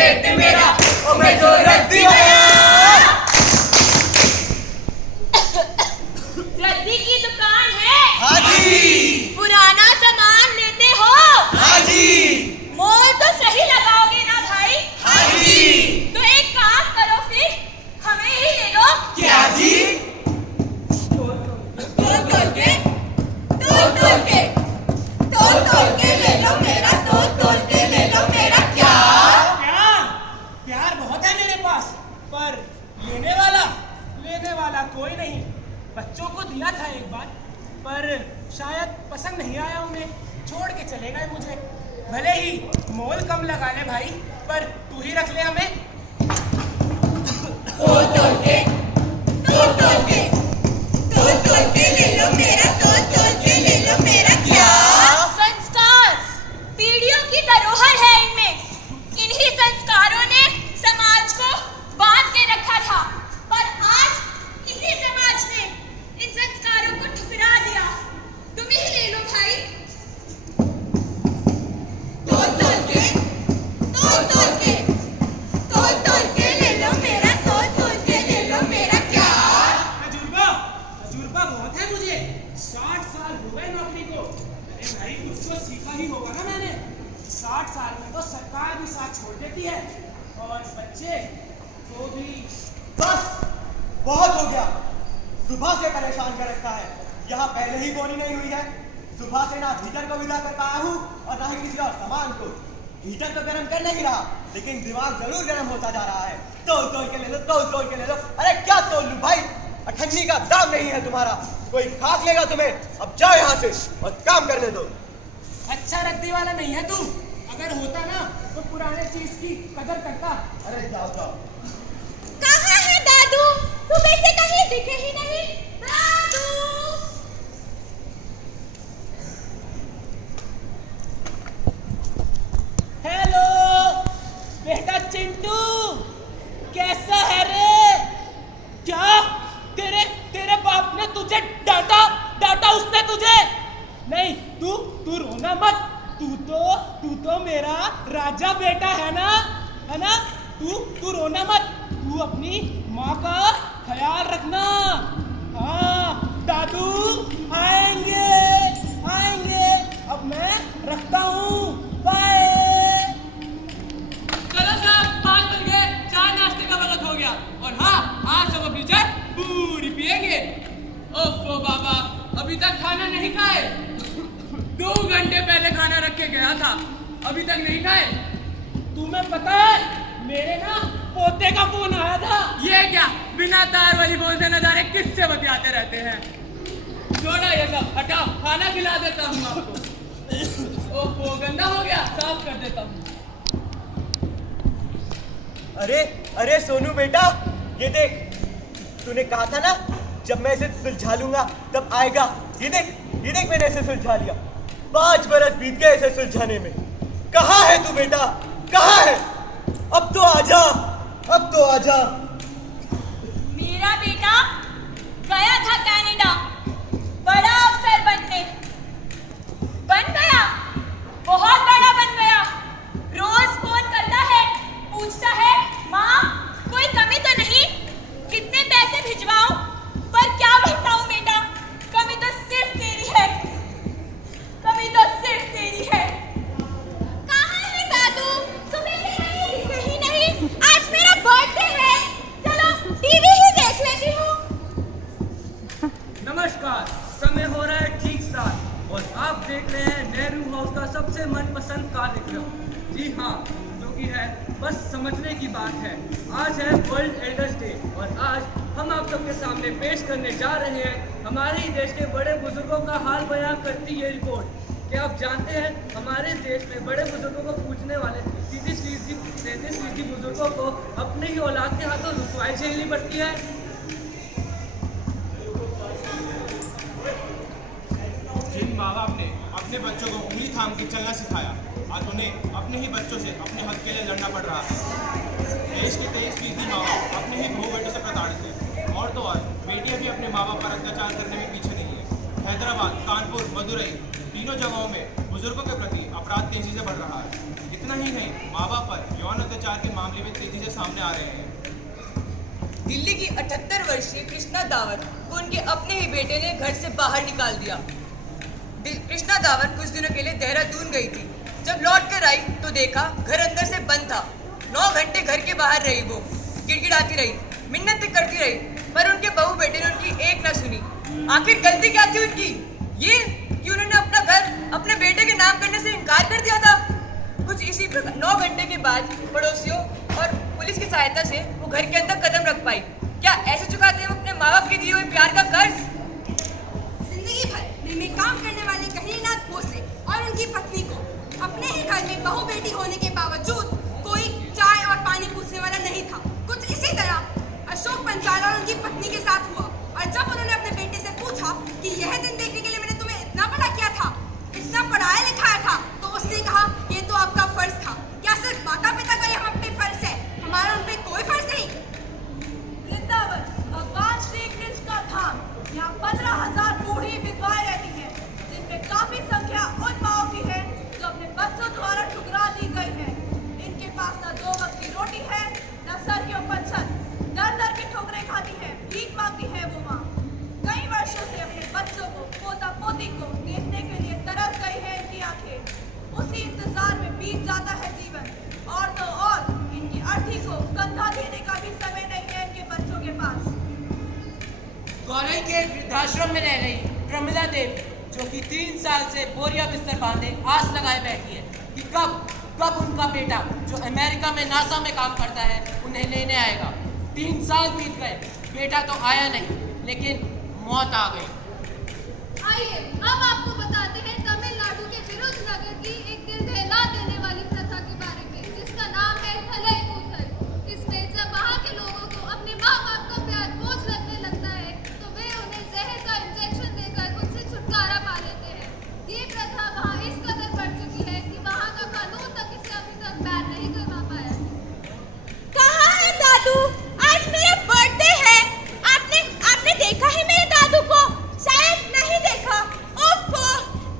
पेट मेरा ओ मैं जो रद्दी आया। रद्दी की दुकान है? हाँ जी। पुराना सामान लेते हो? हाँ जी। मोल तो सही लगाओगे ना भाई? हाँ जी। तो एक काम करो फिर हमें ही ले लो। क्या जी? तोल तोल के ले लो मेरा, तोल के ले लो मेरा। क्या? प्यार बहुत है मेरे पास, पर लेने वाला कोई नहीं। बच्चों को दिया था एक बार, पर शायद पसंद नहीं आया उन्हें, छोड़ के चले गए मुझे। भले ही मोल कम लगा ले भाई, पर तू ही रख ले हमें। तोल के ले लो मेरा, तोल के ले लो मेरा। क्या? संस्कार पीढ़ियों की धरोहर है इनमें। इन्हीं संस्कारों ने समाज को बांध के रखा था, पर आज इसी समाज ने इन संस्कारों को ठुकरा दिया। तुम ही ले लो भाई। तोल के ले लो मेरा, तोल के ले लो मेरा। क्या? तजुर्बा बहुत है मुझे, 60 साल हो गए नौकरी को। अरे भाई कुछ तो सीखा ही होगा ना मैंने। 60 साल में तो सरकार भी साथ छोड़ देती है, और बच्चे तो भी। बस बहुत हो गया। सुबह से परेशान कर रखा है। यहाँ पहले ही बोनी नहीं हुई है। सुबह से ना हीटर को विदा कर पाया हूँ और ना ही किसी और सामान को। हीटर तो गर्म कर नहीं रहा, लेकिन दिमाग जरूर गर्म होता जा रहा है। तोल के ले लो, तोल के ले लो। अरे क्या तोल लूं भाई, अठन्नी का दाम नहीं है तुम्हारा। कोई खाक लेगा तुम्हें। अब जाओ यहाँ से और काम करने दो। अच्छा रद्दी वाला नहीं है तू। अगर होता ना तो पुराने चीज की कदर करता। अरे जाओ जाओ। कहाँ है दादू? सुबह से कहीं दिखे ही नहीं। दादू! हेलो बेटा चिंटू, कैसा है रे? क्या तेरे बाप ने तुझे डांटा उसने तुझे? नहीं, तू रोना मत। तू तो मेरा राजा बेटा है ना? तू रोना मत। तू अपनी माँ का ख्याल रखना। हाँ, दादू आएंगे। अब मैं रखता हूँ, बाय। चलो साहब, 5 बज गए, चाय नाश्ते का वक्त हो गया। और हाँ, आज सब अपनी चाय पूरी पिएंगे। ओफो बाबा, अभी तक खाना नहीं खाए। 2 घंटे पहले खाना रख के गया था, अभी तक नहीं खाए। तुम्हें पता है, मेरे ना पोते का फोन आया था। ये क्या, बिना तार वाली फोन से न जाने किससे बतियाते रहते हैं। छोड़ो ये सब, हटाओ, खाना खिला देता हूँ आपको। ओफो, गंदा हो गया, साफ कर देता हूँ। अरे सोनू बेटा, ये देख। तूने कहा था ना जब मैं इसे सुलझा लूंगा तब आएगा। ये देख मैंने इसे सुलझा लिया। 5 बरस बीत गए इसे सुलझाने में। कहाँ है तू बेटा, कहाँ है? अब तो आजा। मेरा बेटा गया था कनाडा बड़ा अफसर बनने। बन गया, बहुत बड़ा बन गया। रोज फोन करता है, पूछता है माँ कोई कमी तो नहीं, कितने पैसे भिजवाऊं? पर क्या बताऊं बेटा, कमी तो सिर्फ तेरी है। कहाँ है दादू? सुबह से कहीं नहीं। आज मेरा बर्थडे है, चलो टीवी ही देख लेती हूँ। नमस्कार, समय हो रहा है ठीक 7 और आप देख रहे हैं नेहरू हाउस का सबसे मनपसंद कार्यक्रम। जी हाँ, जो कि है बस समझने की बात है। आज है वर्ल्ड एल्डर्स डे और आज हम आप सबके सामने पेश करने जा रहे हैं हमारे ही देश के बड़े बुजुर्गों का हाल बयां करती ये रिपोर्ट। क्या आप जानते हैं, हमारे देश में बड़े बुजुर्गों को पूछने वाले 33% बुजुर्गों को अपने ही औलाद के हाथों रुसवाई झेलनी पड़ती है। जिन माँ बाप ने अपने बच्चों को उंगली थाम के चलना सिखाया, आज उन्हें अपने ही बच्चों से अपने हक के लिए लड़ना पड़ रहा है। देश के 23% माँ बाप अपने ही बहु बेटों से प्रताड़ित हैं। और तो और बेटियां भी अपने माँ बाप पर अत्याचार करने में पीछे नहीं है। हैदराबाद, कानपुर, मदुरई तीनों जगहों में बुजुर्गों के प्रति अपराध तेजी से बढ़ रहा है। इतना ही नहीं, माँ बाप पर यौन अत्याचार के मामले में तेजी से सामने आ रहे हैं। दिल्ली की 78 वर्षीय कृष्णा दावर को उनके अपने ही बेटे ने घर से बाहर निकाल दिया। कृष्णा दावर कुछ दिनों के लिए देहरादून गई थी। जब लौट कर आई तो देखा घर अंदर से बंद था। 9 घंटे घर के बाहर रही वो, गिड़गिड़ाती रही, मिन्नतें करती रही, पर उनके बहू बेटे ने उनकी एक न सुनी। आखिर गलती क्या थी उनकी? ये कि उन्होंने अपना घर अपने बेटे के नाम करने से इनकार कर दिया था। कुछ इसी प्रकार 9 घंटे के बाद पड़ोसियों और पुलिस की सहायता से वो घर के अंदर कदम रख पाई। क्या ऐसे चुकाते हैं अपने माँ बाप के दिए हुए प्यार का कर्ज? जिंदगी भर दिल में काम करने वाले कहीनाथ भोसले और उनकी पत्नी को अपने ही घर में बहू बेटी होने के बावजूद कोई चाय और पानी पूछने वाला नहीं था। कुछ इसी तरह अशोक पंचाल और उनकी पत्नी के साथ हुआ। और जब उन्होंने अपने बेटे से पूछा कि यह दिन देखने के लिए मैंने तुम्हें इतना बड़ा किया था, इतना पढ़ाया लिखाया था, तो उसने कहा ये तो आपका फर्ज था। क्या सिर्फ माता पिता का हम पे फर्ज है, हमारा उन पे कोई फर्ज नहीं? वृंदावन भगवान श्री कृष्ण का धाम, यहाँ 15,000 बूढ़ी विधवाएं रहती हैं, जिनमें काफी संख्या उन माओ की है जो अपने बच्चों द्वारा ठुकरा दी गई है। इनके पास न 2 वक्त की रोटी है, न सर के ऊपर छत, दर दर की ठोकरें खाती है, भीख मांगती है वो माँ। कई वर्षों से अपने बच्चों को, पोता पोती को देखने के लिए तरस गई है इनकी आंखें। उसी इंतजार में बीत जाता है जीवन। और तो और इनकी अर्थी को कंधा देने का भी समय नहीं है इनके बच्चों के पास। गौरई के वृद्धाश्रम में रह रही प्रमिला देवी, जो कि 3 साल से बोरिया बिस्तर बांधे आस लगाए बैठी है कि कब उनका बेटा जो अमेरिका में नासा में काम करता है उन्हें लेने आएगा। 3 साल बीत गए, बेटा तो आया नहीं, लेकिन मौत आ गई। आइए अब आपको बताते हैं तमिलनाडु के विरुद्ध नगर की एक दिल दहला देने वाली प्रथा के बारे में, जिसका नाम है थलई कूथल। इसमें जब वहाँ के लोगों को अपने माँ बाप का प्यार बोझ लगने लगता है तो वे उन्हें जहर का इंजेक्शन देकर उनसे छुटकारा पा लेते हैं। ये प्रथा वहाँ इस कदर बढ़ चुकी है कि वहाँ का कानून तक इसे अभी तक बैन नहीं करवा पाया। कहाँ है दादू? आज मेरा बर्थडे है। आपने देखा है मेरे दादू को? शायद नहीं देखा। ओफो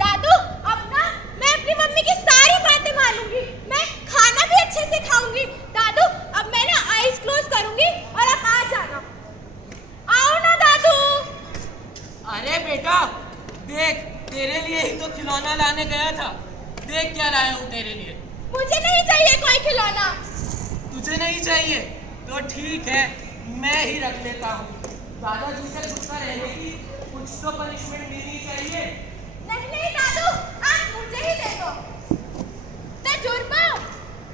दादू, अब ना मैं अपनी मम्मी की सारी बातें मानूंगी। मैं खाना भी अच्छे से खाऊंगी। दादू अब मैं ना आईज क्लोज करूंगी और आप आ जाना। आओ ना दादू। अरे बेटा देख, तेरे लिए ही तो खिलौना लाने गया था। देख क्या लाया हूँ तेरे लिए। मुझे नहीं चाहिए कोई खिलौना। तुझे नहीं चाहिए तो ठीक है, मैं ही रख लेता हूँ। दादाजी से गुस्सा रहने की कुछ तो पनिशमेंट मिलनी चाहिए। नहीं दादू, आप मुझे ही दे दो। तजुर्बा,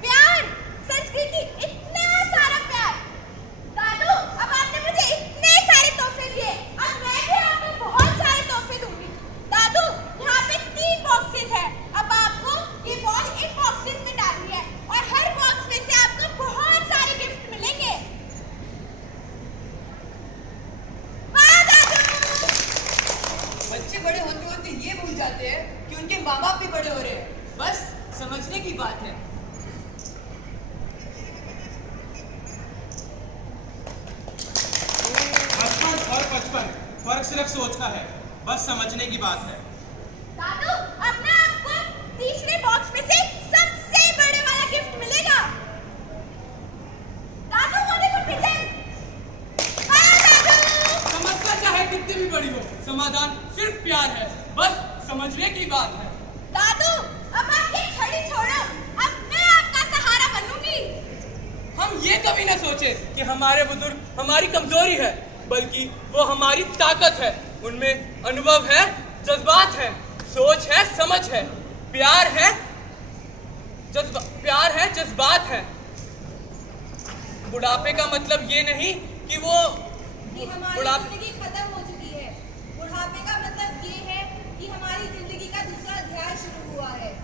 प्यार, संस्कृति, इतना सारा प्यार। दादू अब आपने मुझे इतने सारे तोहफे दिए, अब मैं भी आपको बहुत सारे तोहफे दूंगी। दादू यहाँ पे 3 बॉक्सेस हैं। अब आपको ये बॉल इन बॉक्सेस में डालनी है और हर बॉक्स में से आपको बहुत सारे गिफ्ट मिलेंगे। वाह दादू! बच्चे बड़े होते होते ये भूल जाते हैं कि उनके माँ बाप भी बड़े हो रहे हैं। बस समझने की बात है। बचपन और बचपन, फर्क सिर्फ सोच का है, बस समझने की बात है। दादू अब ना आपको तीसरे बॉक्स में से सबसे बड़े वाला गिफ्ट मिलेगा। दादू वो देखो पीछे। हाँ दादू। समस्या चाहे कितनी भी बड़ी हो, समाधान सिर्फ प्यार है। बस समझने की बात है। दादू अब आप ये छड़ी छोड़ो, अब मैं आपका सहारा बनूंगी। हम ये कभी न सोचे कि हमारे बुजुर्ग हमारी कमजोरी है, बल्कि वो हमारी ताकत है। उनमें अनुभव है, जज्बात है, सोच है, समझ है, प्यार है, जज्बात है। बुढ़ापे का मतलब ये नहीं कि वो हमारी जिंदगी खत्म हो चुकी है। बुढ़ापे का मतलब ये है कि हमारी जिंदगी का दूसरा अध्याय शुरू हुआ है।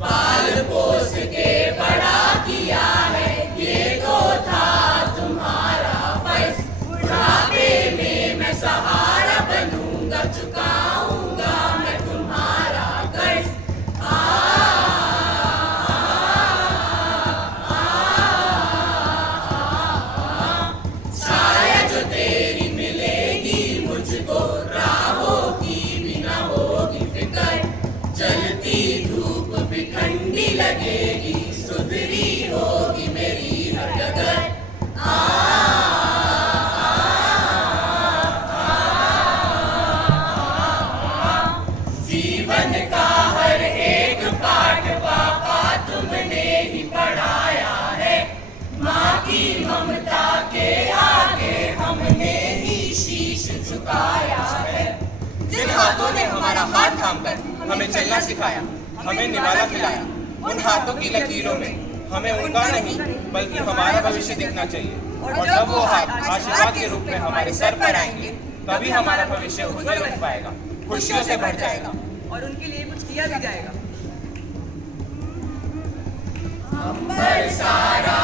पाल पोस हाथों ने हमारा हाथ थामकर हमें चलना सिखाया, हमें निवाला खिलाया। उन हाथों की लकीरों में हमें उनका नहीं बल्कि हमारा भविष्य दिखना चाहिए। और जब वो हाथ आशीर्वाद के रूप में हमारे सर पर आएंगे, तभी हमारा भविष्य उज्जवल हो पाएगा, खुशियों से भर जाएगा और उनके लिए कुछ किया भी जाएगा। सारा